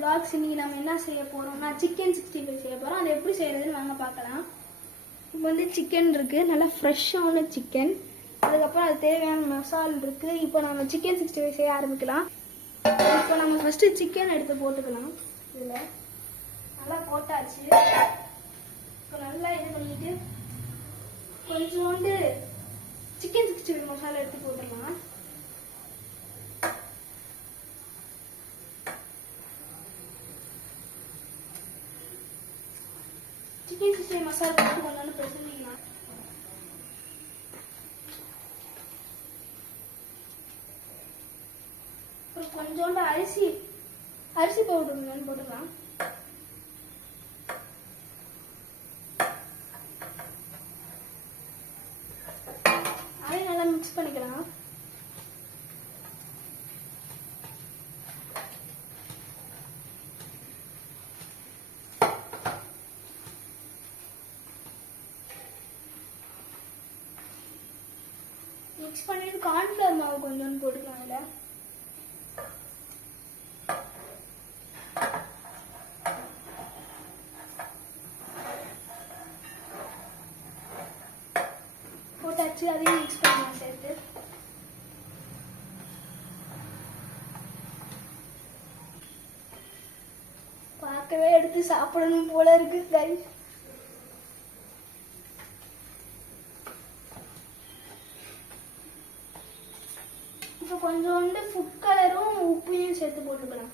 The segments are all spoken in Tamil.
vlogs இன்னைக்கு நம்ம என்ன செய்ய போறோம்னா சிக்கன் 65 செய்ய போறோம். அது எப்படி செய்யறதுன்னு வாங்க பார்க்கலாம். இப்போ வந்து சிக்கன் இருக்கு, நல்லா ஃப்ரெஷ்ஷான சிக்கன். அதுக்கப்புறம் அது தேவையான மசாலா இருக்கு. இப்போ நம்ம சிக்கன் 65 செய்ய ஆரம்பிக்கலாம். இப்போ நம்ம ஃபர்ஸ்ட் சிக்கன் எடுத்து போட்டுக்கலாம். இதுல நல்லா போட்டாச்சு. இப்போ நல்லா இது பண்ணிட்டு கொஞ்சோண்டு சிக்கன் 65 மசாலா எடுத்து போட்டுடலாம். சிக்கன் 65 மசாலா போட்டு கொஞ்சோண்டு பிசைஞ்சிக்கலாம். அப்புறம் கொஞ்சோண்டு அரிசி பவுடர் கொஞ்சோண்டு போட்டுக்கலாம். அதையும் நல்லா மிக்ஸ் பண்ணிக்கலாம். மிக்ஸ் பண்ணிட்டு கார்ன்ஃப்ளவர் மாவு கொஞ்சோண்டு போட்டுக்கலாம். இதுல போட்டாச்சு. அதையும் மிக்ஸ் பண்ணலாம் சேர்த்து. பார்க்கவே எடுத்து சாப்பிடணும் போல இருக்கு கைஸ். இப்போ கொஞ்சோண்டு ஃபுட் கலரும் உப்பையும் சேர்த்து போட்டுக்கலாம்.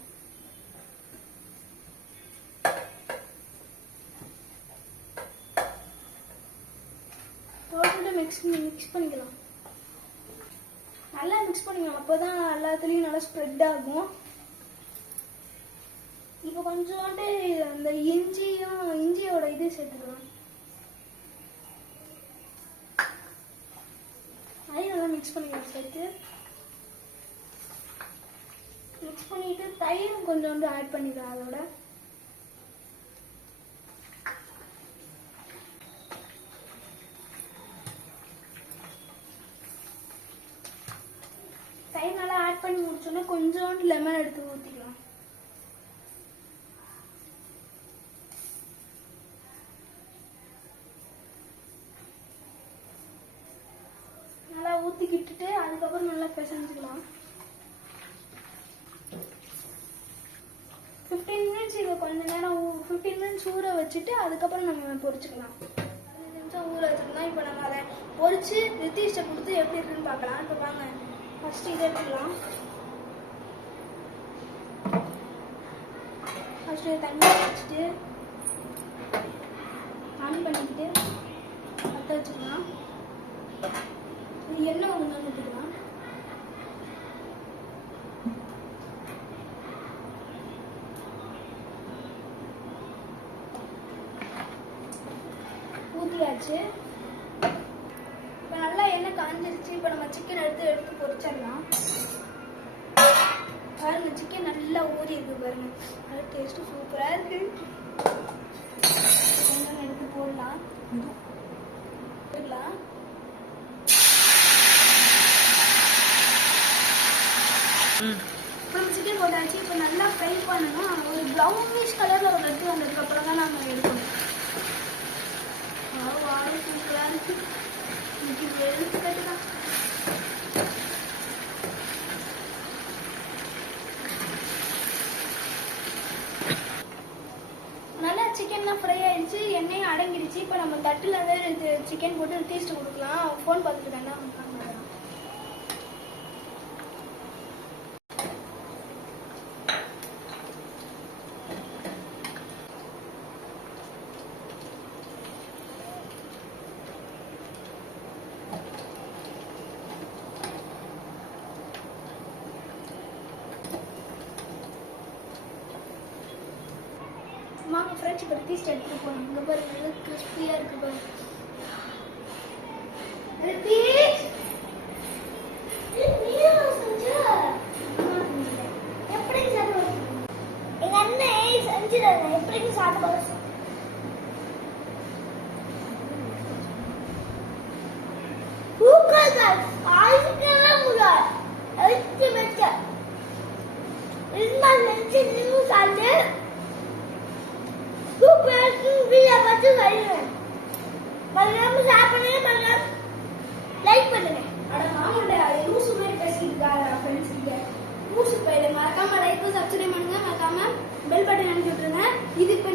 போட்டுட்டு மிக்ஸ் பண்ணிக்கலாம். நல்லா மிக்ஸ் பண்ணிக்கலாம். அப்போதான் எல்லாத்துலேயும் நல்லா ஸ்ப்ரெட் ஆகும். இப்போ கொஞ்சோண்டு அந்த இஞ்சியோட இது சேர்த்துக்கலாம். அதையும் நல்லா மிக்ஸ் பண்ணிக்கலாம். சேர்த்து மிக்ஸ் பண்ணிட்டு தயிரும் கொஞ்சோண்டு ஆட் பண்ணிக்கலாம். அதோட தயிர் நல்லா ஆட் பண்ணி முடிச்சோன்னா கொஞ்சோண்டு லெமன் எடுத்து ஊற்றிக்கலாம். நல்லா ஊற்றிக்கிட்டுட்டு அதுக்கப்புறம் நல்லா பிசைஞ்சுக்கலாம். 15 மினிட்ஸ் இதை கொஞ்ச நேரம் 15 மினிட்ஸ் ஊற வச்சுட்டு அதுக்கப்புறம் நம்ம பொரிச்சுக்கலாம். 15 நிமிஷம் ஊற வச்சுக்கலாம். இப்போ நம்ம அதை பொரிச்சு ரித்தீஷ்ட கொடுத்து எப்படி இருக்குன்னு பார்க்கலாம். இப்போ வாங்க ஃபர்ஸ்ட் இதை எடுத்துக்கலாம். ஃபர்ஸ்ட் தண்ணி வச்சுட்டு ஆன் பண்ணிக்கிட்டு பற்ற வச்சுக்கலாம். எண்ணெய் கொஞ்சம் ஊற்றிக்கலாம். ஊற்றியாச்சு. இப்போ நல்லா எண்ணெய் காஞ்சிருச்சு. இப்போ நம்ம சிக்கன் எடுத்து பொரிச்சிடலாம். பாருங்க சிக்கன் நல்லா ஊறி இருக்கு பாருங்க. நல்லா டேஸ்ட்டு சூப்பராக இருக்கு. கொஞ்சம் எடுத்து போடலாம். இப்போ சிக்கன் போட்டாச்சு. இப்போ நல்லா ஃப்ரை பண்ணணும். ஒரு ப்ரௌனிஷ் கலரில் ஒரு ரெட்டு வந்ததுக்கப்புறம் தான் நம்ம எடுக்கணும். வாழை சூப்பராக இருக்கு. இன்னைக்கு வெளுத்து கட்டுதான். நல்லா சிக்கன்லாம் ஃப்ரை ஆயிடுச்சு. எண்ணெயும் அடங்கிடுச்சு. இப்போ நம்ம தட்டில் வந்து சிக்கன் போட்டு டேஸ்ட் கொடுக்கலாம். ஃபோன் பார்த்துட்டு தானே மாமா ஃப்ரெஞ்ச் டேஸ்ட் எடுத்துட்டு போகணும். இங்கே பாருங்க நல்லா கிறிஸ்பியாக இருக்கு பாருங்க. எப்படி சாப்பிடுவோம்? எங்க அண்ணன் செஞ்சிடாங்க. எப்படி சாப்பிடுவோம்? இருந்தால் நினைச்சு நீங்களும் சாப்பிட்டு சூப்பராக வீடியோ பார்த்து வருவேன். மறக்காம ஷேர் பண்ணுங்க, மறக்காம லைக் பண்ணுங்க. அட மாமண்டா லூசு மாதிரி பேசிட்டு இருக்காங்க ஃப்ரெண்ட்ஸ் கிட்ட. லூசு பையல மறக்காம லைக் சப்ஸ்கிரைப் பண்ணுங்க, மறக்காம பெல் பட்டன் அனுப்பி விட்டுருங்க. இது இப்ப